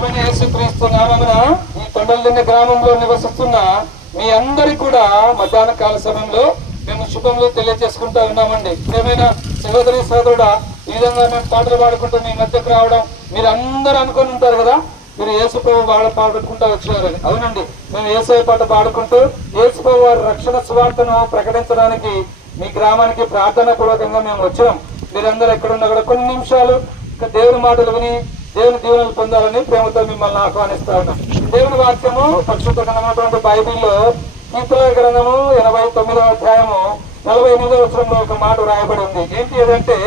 ప్రభువైన యేసుక్రీస్తు నామమున ఈ తొండలదిన్నె గ్రామంలో నివసిస్తున్న మీ అందరికి కూడా మధ్యాహ్న కాల సమయంలో మేము శుభములు తెలియజేసుకుంటా ఉన్నామండి. ఏమైనా సహోదరి సహోదరుడా, ఈ విధంగా మేము పాటలు పాడుకుంటూ మీ మధ్యకు రావడం మీరు అందరూ అనుకుని ఉంటారు కదా, మీరు యేసు ప్రభు పాడుకుంటూ వచ్చారని. అవునండి, మేము యేసయ్య పాట పాడుకుంటూ యేసు ప్రభు వారి రక్షణ సువార్తను ప్రకటించడానికి మీ గ్రామానికి ప్రార్థన పూర్వకంగా మేము వచ్చినాం. మీరందరూ ఎక్కడున్నా కూడా కొన్ని నిమిషాలు దేవుని మాటలు విని దేవుని దీవెనలు పొందాలని ప్రేమతో మిమ్మల్ని ఆహ్వానిస్తా ఉన్నాం. దేవుని వాక్యము పరిశుద్ధ గ్రంథమైనటువంటి బైబిల్లో కీర్తనల గ్రంథము 89వ అధ్యాయము 48వ వచనంలో ఒక మాట రాయబడి ఉంది. ఏంటి అదంటే,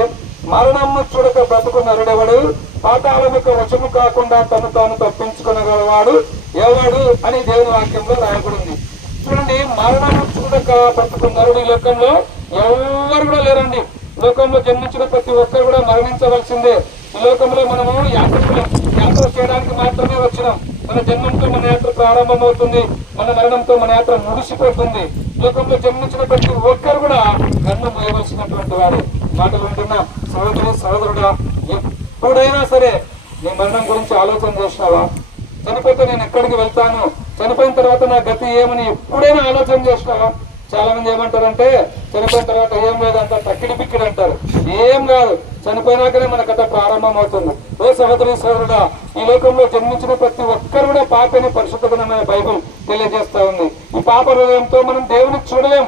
మరణము చూడక బ్రతుకు నరుడెవడు, పాతాళం యొక్క వశము కాకుండా తను తాను తప్పించుకునగలవాడు ఎవడు అని దేవుని వాక్యంలో రాయబడి ఉంది. చూడండి, మరణము చూడక బ్రతుకు నరుడు ఈ లోకంలో ఎవరు కూడా లేరండి. లోకంలో జన్మించిన ప్రతి ఒక్కరు కూడా మరణించవలసిందే. ఈ లోకంలో మనము యాత్ర చేయడానికి మాత్రమే వచ్చినాం. మన జన్మంతో మన యాత్ర ప్రారంభమవుతుంది, మన మరణంతో మన యాత్ర ముగిసిపోతుంది. లోకంలో జన్మించిన ప్రతి ఒక్కరు కూడా కన్ను మోయవలసినటువంటి వాడు. మాటలు వింటున్నా సహోదరి సహోదరుడా, ఎప్పుడైనా సరే నీ మరణం గురించి ఆలోచన చేసినావా? చనిపోతే నేను ఎక్కడికి వెళ్తాను, చనిపోయిన తర్వాత నా గతి ఏమని ఎప్పుడైనా ఆలోచన చేసినావా? చాలా మంది ఏమంటారంటే, చనిపోయిన తర్వాత ఏం లేదంట, తక్కిడి బిక్కిడి అంటారు. ఏం కాదు, చనిపోయినాకనే మన కథ ప్రారంభం అవుతుంది. ఓ సహోదరి సహోదరుడా, ఈ లోకంలో జన్మించిన ప్రతి ఒక్కరు కూడా పాపని పరిశుద్ధమైన బైబిల్ తెలియజేస్తా ఉంది. ఈ పాప హృదయంతో మనం దేవుని చూడలేం,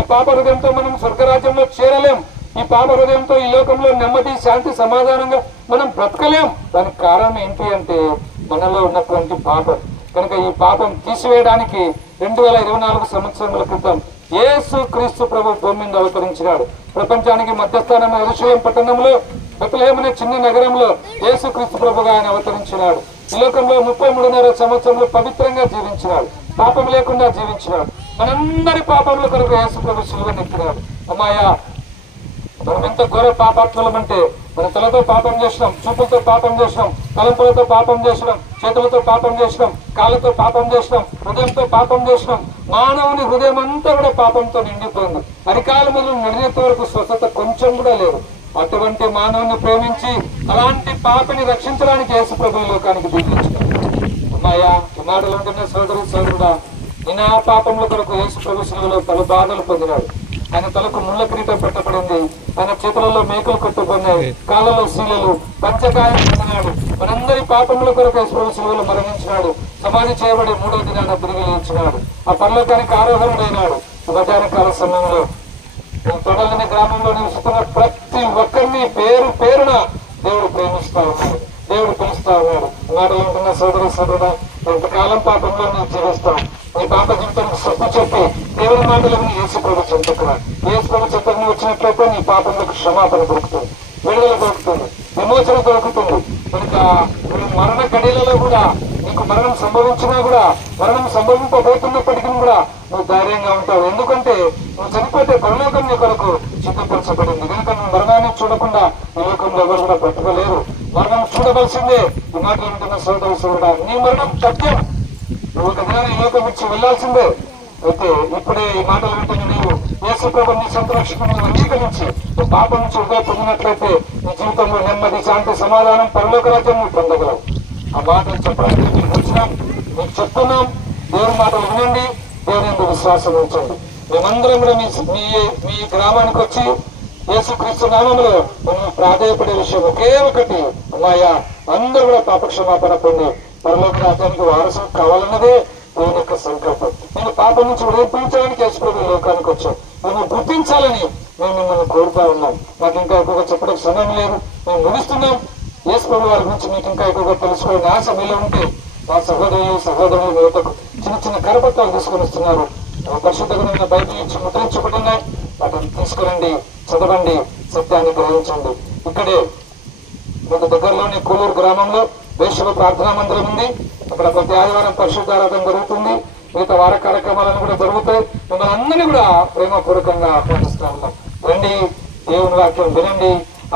ఈ పాప హృదయంతో మనం స్వర్గరాజ్యంలో చేరలేం, ఈ పాప హృదయంతో ఈ లోకంలో నెమ్మది శాంతి సమాధానంగా మనం బ్రతకలేం. దానికి కారణం ఏంటి అంటే మనలో ఉన్నటువంటి పాపం. కనుక ఈ పాపం తీసివేయడానికి 2024 సంవత్సరముల క్రితం యేసు క్రీస్తు ప్రభు భూమి మీద అవతరించినాడు. ప్రపంచానికి మధ్యస్థానం యెరూషలేము పట్టణంలో బెత్లెహేము అనే చిన్న నగరంలో యేసు క్రీస్తు ప్రభుగా ఆయన అవతరించినాడు. ఈ లోకంలో 33.5 సంవత్సరంలో పవిత్రంగా జీవించినాడు, పాపం లేకుండా జీవించినాడు. మనందరి పాపముల కొరకు యేసు ప్రభు సిలువనెక్కినాడు. అమ్మాయ, మనం ఎంత ఘోర పాపాత్ములం అంటే, మన తలతో పాపం చేసినాం, చూపులతో పాపం చేసినాం, తలంపులతో పాపం చేసినాం, చేతులతో పాపం చేసినాం, కాళ్ళతో పాపం చేసినాం, హృదయంతో పాపం చేసినాం. మానవుని హృదయం అంతా కూడా పాపంతో నిండిపోయింది. అరికాల మొదలు నడినేంత వరకు స్వస్థత కొంచెం కూడా లేదు. అటువంటి మానవుని ప్రేమించి అలాంటి పాపని రక్షించడానికి యేసు ప్రభు లోకానికి దిగించాడు. అమ్మాయ, ఈ మాటలు ఉంటున్న సోదరి సోదరుడా, నిన్న పాపముల కొరకు యేసు ప్రభు సిలువలో పలు బాధలు పొందినాడు. ఆయన తలకు ముళ్ళ కిరీటం పెట్టబడింది, ఆయన చేతులలో మేకలు కట్టుకున్నాయి, కాళ్ళలో శీలలు, పంచకాయం పొందినాడు. మనందరి పాపముల కొరకు యేసు ప్రభు సిలువలో మరణించినాడు. సమాధి చేయబడి 3వ దినాన తిరిగి లేచినాడు. ఆ పరలోకానికి ఆరోహణుడైనాడు. మధ్యాహ్న కాల సమయంలో తొడలని గ్రామంలో నివసిస్తున్న ప్రతి ఒక్కరిని పేరు పేరున దేవుడు ప్రేమిస్తా ఉన్నాడు, దేవుడు పిలుస్తా ఉన్నాడు. మాటలు ఉంటున్న సోదరు సోదరుడు, ఇంతకాలం పాపంలో నేను జీవిస్తాం. నీ పాప జీవితానికి సొప్పు చెప్పి దేవుని మాటలను యేసు ప్రభు చెందుకున్నాడు. యేసు ప్రభు చెంతకు వచ్చినట్లయితే నీ పాపంలోకి క్షమాపణ దొరుకుతుంది, విడుదల దొరుకుతుంది, విమోచన దొరుకుతుంది. కనుక మరణ గడియలలో కూడా నీకు మరణం సంభవించినా కూడా, మరణం సంభవింపబోతున్నప్పటికీ కూడా నువ్వు ధైర్యంగా ఉంటావు. ఎందుకంటే నువ్వు చనిపోతే పరలోకం నీ కొరకు సిద్ధపరచబడింది. కనుక నువ్వు మరణాన్ని చూడకుండా ఈ లోకంలో ఎవరు కూడా బ్రతకలేరు. మరణం చూడవలసిందే. ఈ మాటలు ఉంటున్న సోదరు సోదరుడా, నీ మరణం సత్యం. నువ్వు ఒక దినాన్ని ఈ లోకం ఇచ్చి వెళ్లాల్సిందే. అయితే ఇప్పుడే ఈ మాటలు వింటున్న నీవు యేసు ప్రభు నీ సొంత రక్షకుని అంగీకరించి నువ్వు పాపం నుంచి ఉగా పొందినట్లయితే నీ జీవితంలో నెమ్మది శాంతి సమాధానం పరలోక రాజ్యం నువ్వు పొందగలవు. ఆ మాటలు చెప్పడానికి మీకు వచ్చినాం, మీకు చెప్తున్నాం. దేవుని మాటలు వినండి, దేవుని యందు విశ్వాసం ఉంచండి. మేమందరం కూడా మీ గ్రామానికి వచ్చి యేసుక్రీస్తు నామములో మనం ప్రాధాయపడే విషయం ఒకే ఒకటి, అమ్మాయ, అందరూ కూడా పాపక్షమాపణ పొంది పరలోక రాజ్యానికి వారసులు కావాలన్నదే దేవుని యొక్క సంకల్పం. నేను పాపం నుంచి విడిపించడానికి యేసు ప్రభు లోకానికి వచ్చాం. మేము గుర్తించాలని మేము మిమ్మల్ని కోరుతా ఉన్నాం. నాకు ఇంకా ఎక్కువగా చెప్పడానికి సమయం లేదు, మేము ముగిస్తున్నాం. యేసు ప్రభు వారి గురించి మీకు ఇంకా ఎక్కువగా తెలుసుకోవాలని ఆశ మీలో ఉంటే మా సహోదరులు యువతకు చిన్న చిన్న కరపత్రాలు తీసుకొని వస్తున్నారు. పరిశుద్ధమైన బైబిల్ నుంచి ముద్రించబడినాయి. వాటిని తీసుకురండి, చదవండి, సత్యాన్ని గ్రహించండి. ఇక్కడే మీకు దగ్గరలోని కూలూరు గ్రామంలో వేశ్యల ప్రార్థనా మందిరం ఉంది. అక్కడ ప్రతి ఆదివారం పరిశుద్ధారాధన జరుగుతుంది. మిగతా వార కార్యక్రమాలను కూడా జరుగుతాయి. మిమ్మల్ని అందరినీ కూడా ప్రేమపూర్వకంగా ఆహ్వానిస్తూ ఉన్నాం. రండి, దేవుని వాక్యం వినండి,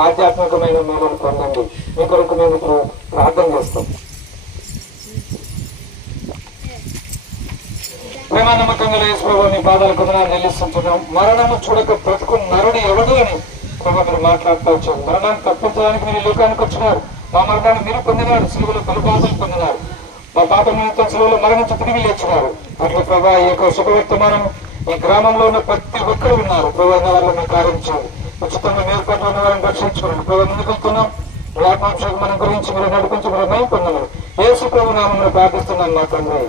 ఆధ్యాత్మికమైన మేలును పొందండి. మీ కొరకు మేము ఇప్పుడు ప్రార్థన చేస్తాం. ప్రేమ నమ్మకంగా యేసు ప్రభువు నీ పాదాలకు వందనాలు చెల్లిస్తుంటున్నాం. మరణము చూడక బ్రతుకు నరుడు ఎవడు అని ప్రభు మీరు మాట్లాడుతూ వచ్చారు. మరణాన్ని తప్పించడానికి మీరు లోకానికి వచ్చినారు. మా మరణాన్ని మీరు పొందినారు, సిలువలో బలిపాదలు పొందినారు, మా పాప నిమిత్తం సిలువలో మరణించి తిరిగి లేచినారు. అట్లా ప్రభా ఈ యొక్క శుభవర్తమానం ఈ గ్రామంలో ఉన్న ప్రతి ఒక్కరు ఉన్నారు. ప్రభా వాళ్ళని కార్యం చేయాలి, ఉచితంగా మేల్పాట్లు ఉన్న వారిని రక్షించుకోండి. ప్రభావ ముందుకెళ్తున్నాం, ఆత్మాంశం మన గురించి మీరు నడిపించి మీరు భయం పొందమని యేసు ప్రభు నామములో ప్రార్థిస్తున్నాను మా తండ్రి.